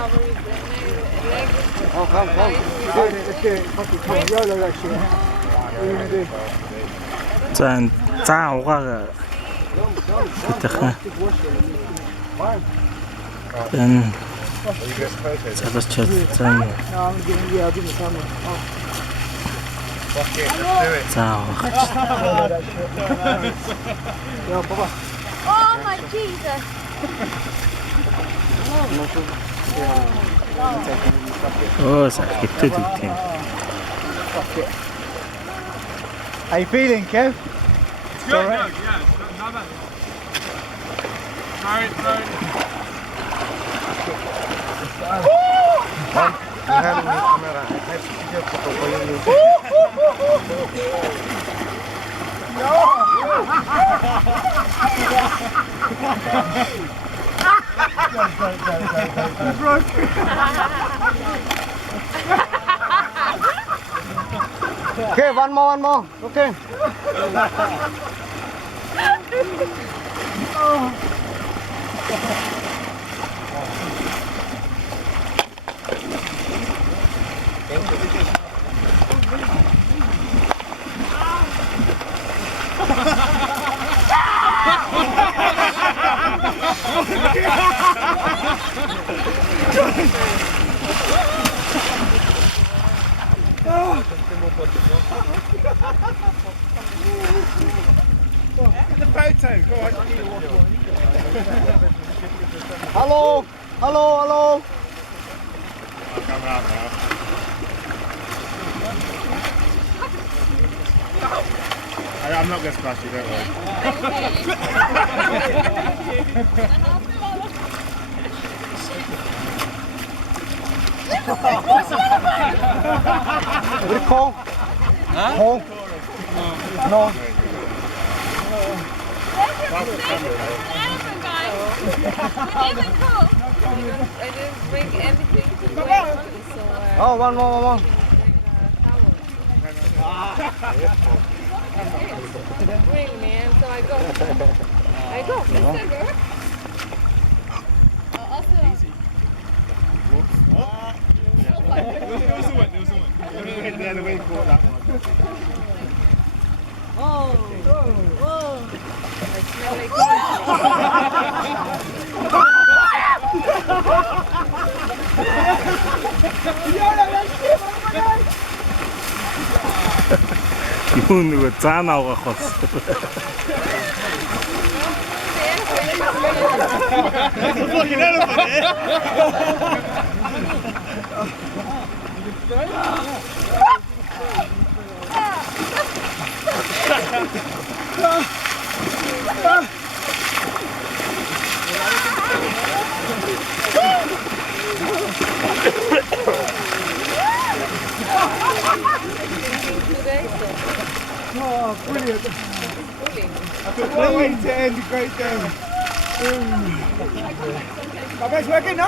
Oh, come. Let's do it. Fuck it, come on. YOLO that shit. What are you gonna do? 真炸我个，这个，这个车真 No, I'll give it the camera. Oh. Fuck it, let's do it. 炸我， Yo, Papa. Oh my Jesus! oh sakit tu tim. Fuck it. How you feeling, Kev? It's good, no, yeah, it's not bad. Okay, one more. Okay. The photo, go on. Hello. I'll come out now. I'm not going to splash you, don't worry. What do you call? Huh? Call? No. I didn't bring anything to drink, so Oh, one more. bring me, and so I go. Remember? Also, There was a win. The other way caught that one. I smell like 이건 이거 짜 나오가 컸어. There's a fucking elephant here. Oh, brilliant. Great way to end a great day. My best working, no?